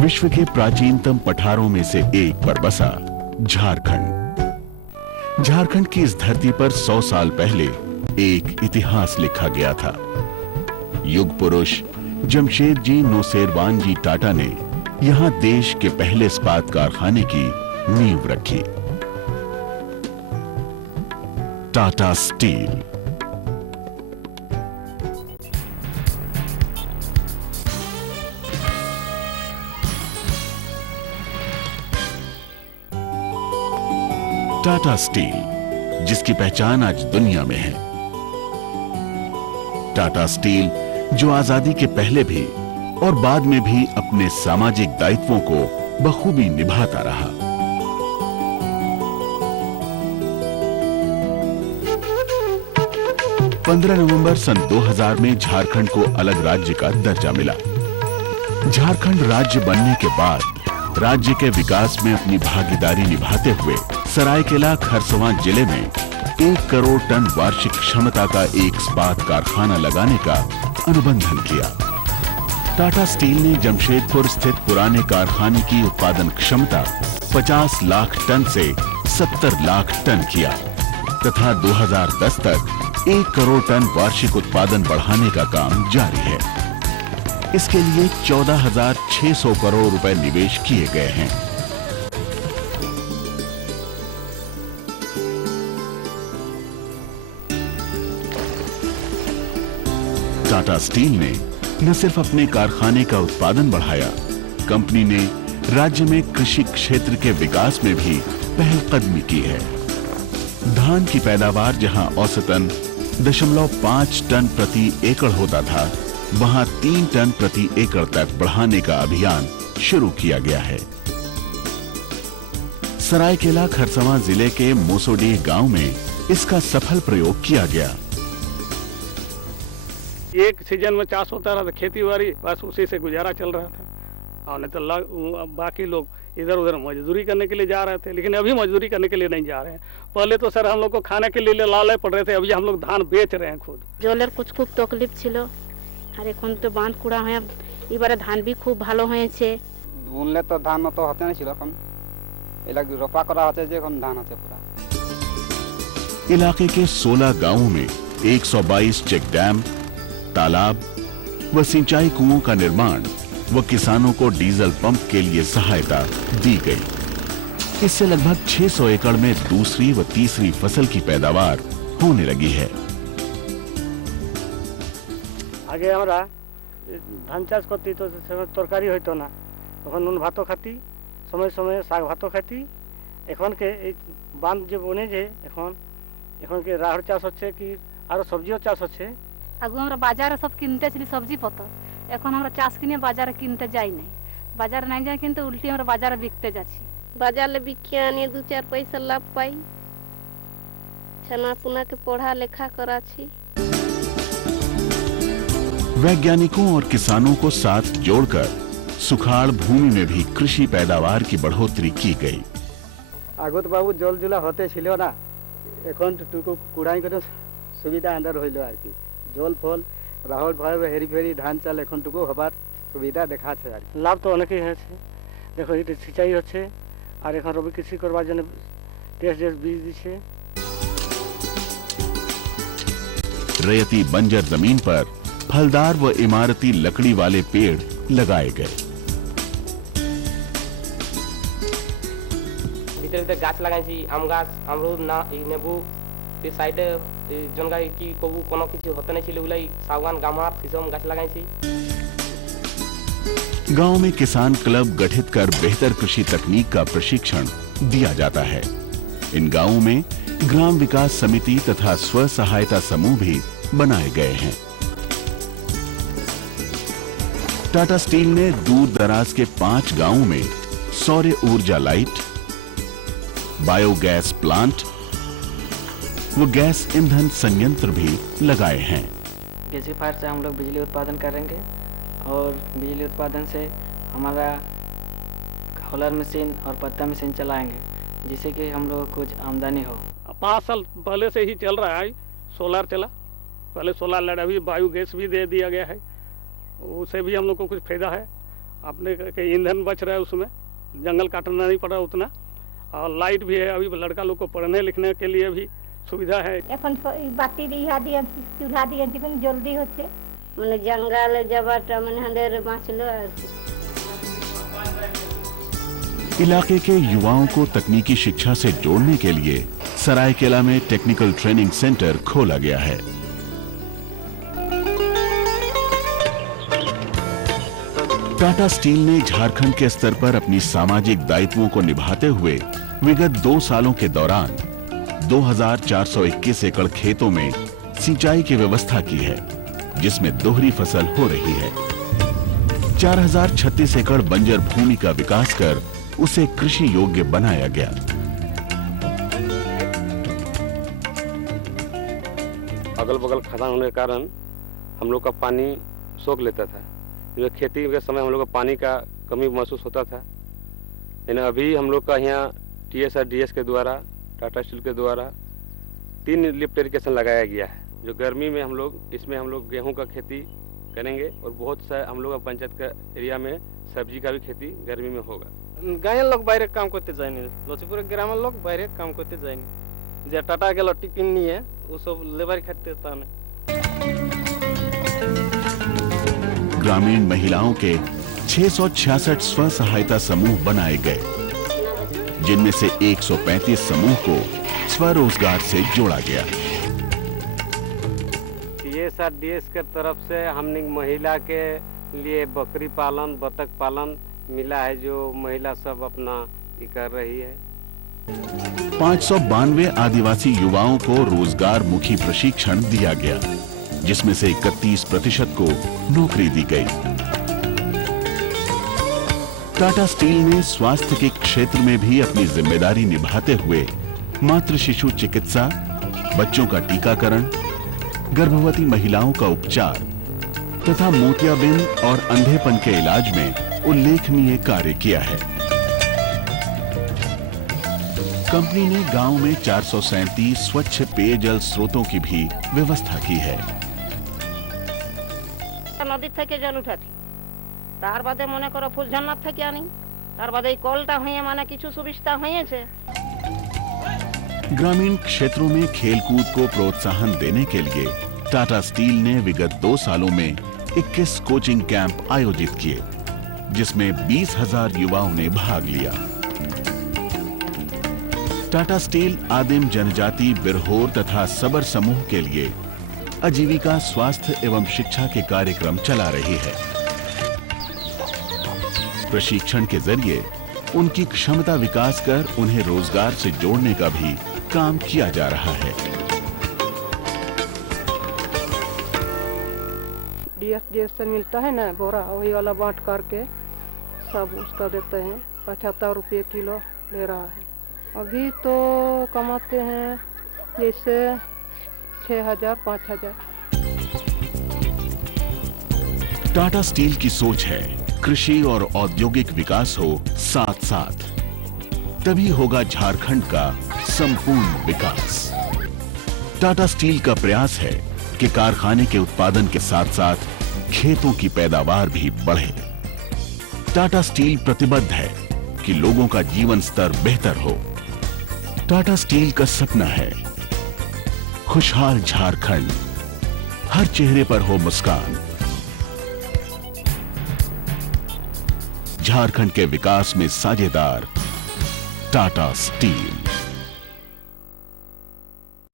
विश्व के प्राचीनतम पठारों में से एक पर बसा झारखंड। झारखंड की इस धरती पर 100 साल पहले एक इतिहास लिखा गया था। युग पुरुष जमशेदजी नौसेरवानजी टाटा ने यहां देश के पहले इस्पात कारखाने की नींव रखी। टाटा स्टील। टाटा स्टील, जिसकी पहचान आज दुनिया में है। टाटा स्टील जो आजादी के पहले भी और बाद में भी अपने सामाजिक दायित्वों को बखूबी निभाता रहा। नवंबर सन 2000 में झारखंड को अलग राज्य का दर्जा मिला। झारखंड राज्य बनने के बाद राज्य के विकास में अपनी भागीदारी निभाते हुए सरायकेला खरसवां जिले में 1 करोड़ टन वार्षिक क्षमता का एक इस्पात कारखाना लगाने का अनुबंधन किया। टाटा स्टील ने जमशेदपुर स्थित पुराने कारखाने की उत्पादन क्षमता 50 लाख टन से 70 लाख टन किया तथा 2010 तक 1 करोड़ टन वार्षिक उत्पादन बढ़ाने का काम जारी है। इसके लिए 14,600 करोड़ रुपए निवेश किए गए हैं। टाटा स्टील ने न सिर्फ अपने कारखाने का उत्पादन बढ़ाया, कंपनी ने राज्य में कृषि क्षेत्र के विकास में भी पहलकदमी की है। धान की पैदावार जहां औसतन 0.5 टन प्रति एकड़ होता था, वहां 3 टन प्रति एकड़ तक बढ़ाने का अभियान शुरू किया गया है। सरायकेला खरसवां जिले के मोसोडीह गांव में इसका सफल प्रयोग किया गया। एक सीजन में चाष होता रहा था, खेती बाड़ी बस उसी से गुजारा चल रहा था। और नहीं तो बाकी लोग इधर उधर मजदूरी करने के लिए जा रहे थे, लेकिन अभी मजदूरी करने के लिए नहीं जा रहे हैं। पहले तो सर हम लोग को खाने के लिए लाले पड़ रहे थे, अभी हम लोग धान बेच रहे हैं खुद। জলের कुछ खूब तकलीफ ছিল, আর এখন তো বাঁধ কুড়া হয়ে এবারে ধান भी खूब ভালো হয়েছে। বুনলে তো ধান তো হতে না ছিল, এখন এলাকা রোপা করা হচ্ছে যে এখন ধান হচ্ছে পুরা। इलाके के 16 गांवों में 122 चेक डैम, तालाब व सिंचाई कुओं का निर्माण व किसानों को डीजल पंप के लिए सहायता दी गई। इससे लगभग 600 एकड़ में दूसरी व तीसरी फसल की पैदावार होने लगी है। आगे हमारा धान चाष करती तो तरकारी होतो ना, तখন নুন ভাতও খাতি, সময় সময় শাক ভাতও খাতি। এখন के বাঁধ যে বনে যে এখন के রাহড় চাষ হচ্ছে কি আরো সবজিও চাষ হচ্ছে। আগে আমরা বাজারে সব কিনতে ছিলি সবজি পত্র, এখন আমরা চাষ কিনে বাজারে কিনতে যাই নাই। বাজারে নাই যাই কিন্তু উল্টি আমরা বাজারে বিকতে যাচ্ছি। বাজারে বিকিয়ে আনিয়ে 2-4 পয়সা লাভ পাই, ছানাপুনাকে পড়া লেখা कराची। वैज्ञानिकों और किसानों को साथ जोड़कर सुखाड़ भूमि में भी कृषि पैदावार की बढ़ोतरी की गई। আগত বাবু জল জুলা হতে ছিল না, এখন টুকু কুড়াই করে সুবিধা আন্দার হইল আর কি। জল ফল রাহড় ভাবে হেরি ফেরি ধান চাল এখন টুকু হবার সুবিধা দেখাচ্ছে আর কি। লাভ তো অনেকই হয়েছে। দেখো এটা সিঁচাই হচ্ছে আর এখন রবি কৃষি করবার জন্য টেস্ট বীজ দিচ্ছে। रैयती बंजर जमीन पर फलदार व इमारती लकड़ी वाले पेड़ लगाए गए। ভিতরে ভিতরে গাছ লাগাইছি, আম গাছ, আমরুদ, না নেবু। এই সাইডে জনগাই কি কবু কোনো কিছু হতে না ছিল ওগুলাই সাগवान গামার কিসম গাছ লাগাইছি। गांव में किसान क्लब गठित कर बेहतर कृषि तकनीक का प्रशिक्षण दिया जाता है। इन गांवों में ग्राम विकास समिति तथा स्व सहायता समूह भी बनाए गए हैं। टाटा स्टील ने दूर दराज के 5 गांवों में सौर ऊर्जा लाइट, बायोगैस प्लांट वो गैस ईंधन संयंत्र भी लगाए हैं। गैसीफायर से हम लोग बिजली उत्पादन करेंगे और बिजली उत्पादन से हमारा हॉलर मशीन और पत्ता मशीन चलाएंगे, जिससे कि हम लोग को कुछ आमदनी हो। 5 साल पहले से ही चल रहा है, सोलर चला, पहले सोलर लड़ा, अभी बायोगैस भी दे दिया गया है, उससे भी हम लोग को कुछ फायदा है। अपने के ईंधन बच रहा है, उसमें जंगल काटना नहीं पड़ा उतना, और लाइट भी है। अभी लड़का लोग को पढ़ने लिखने के लिए भी सुविधा है। এখন বাতি দিয়া দিয়ে চুলা দিয়ে দিবেন জলদি হচ্ছে মানে জঙ্গলে যাবাটা মানে হাঁদের বাঁচলো আর কি। इलाके के युवाओं को तकनीकी शिक्षा से जोड़ने के लिए सरायकेला में टेक्निकल ट्रेनिंग सेंटर खोला गया है। टाटा स्टील ने झारखंड के स्तर पर अपनी सामाजिक दायित्वों को निभाते हुए विगत 2 सालों के दौरान 2421 एकड़ खेतों में सिंचाई की व्यवस्था की है, जिसमें दोहरी फसल हो रही है। 4036 एकड़ बंजर भूमि का विकास कर उसे कृषि योग्य बनाया गया। अगल बगल खदान होने के कारण हम लोग का पानी सोख लेता था। खेती के समय हम लोग को पानी का कमी महसूस होता था, लेकिन अभी हम लोग का यहाँ TSRDS के द्वारा, टाटा स्टील के द्वारा 3 लिफ्ट इरिगेशन लगाया गया है, जो गर्मी में हम लोग इसमें हम लोग गेहूं का खेती करेंगे और बहुत सा हम लोग पंचायत का एरिया में सब्जी का भी खेती गर्मी में होगा। গাঁয়ের লোক বাইরে কাম করতে যায়নি, লক্ষ্মীপুরের গ্রামের লোক বাইরে কাম করতে যায়নি, যে টাটা গেল টিফিন নিয়ে ওসব লেবারি খাটতে তা না। ग्रामीण महिलाओं के 666 स्व सहायता समूह बनाए गए, जिनमें से 135 समूह को स्वरोजगार से जोड़ा गया। TSRDS के तरफ से हमने महिला के लिए बकरी पालन, बतख पालन मिला है, जो महिला सब अपना कर रही है। 592 आदिवासी युवाओं को रोजगार मुखी प्रशिक्षण दिया गया, जिसमें से 31% को नौकरी दी गई। टाटा स्टील ने स्वास्थ्य के क्षेत्र में भी अपनी जिम्मेदारी निभाते हुए मातृ शिशु चिकित्सा, बच्चों का टीकाकरण, गर्भवती महिलाओं का उपचार तथा मोतियाबिंद और अंधेपन के इलाज में उल्लेखनीय कार्य किया है। कंपनी ने गांव में 437 स्वच्छ पेयजल स्रोतों की भी व्यवस्था की है। নদী থেকে জল উঠাছি, তার বাদে মনে করো ফুলঝর্ণা থেকে আনি, তার বাদে এই কলটা হয়ে মানে কিছু সুবিধা হয়েছে। ग्रामीण क्षेत्रों में खेलकूद को प्रोत्साहन देने के लिए टाटा स्टील ने विगत 2 सालों में 21 कोचिंग कैंप आयोजित किए, जिसमें 20,000 युवाओं ने भाग लिया। टाटा स्टील आदिम जनजाति, बिरहोर तथा सबर समूह के लिए आजीविका, स्वास्थ्य एवं शिक्षा के कार्यक्रम चला रही है। प्रशिक्षण के जरिए उनकी क्षमता विकास कर उन्हें रोजगार से जोड़ने का भी काम किया जा रहा है। DSDS से मिलता है ना बोरा, वही वाला बांट करके सब उसका देते हैं। 75 रुपये किलो ले रहा है। अभी तो कमाते हैं जैसे 6,000 5,000। टाटा स्टील की सोच है कृषि और औद्योगिक विकास हो साथ साथ, तभी होगा झारखंड का संपूर्ण विकास। टाटा स्टील का प्रयास है कि कारखाने के उत्पादन के साथ साथ खेतों की पैदावार भी बढ़े। टाटा स्टील प्रतिबद्ध है कि लोगों का जीवन स्तर बेहतर हो। टाटा स्टील का सपना है खुशहाल झारखंड, हर चेहरे पर हो मुस्कान। झारखंड के विकास में साझेदार टाटा स्टील।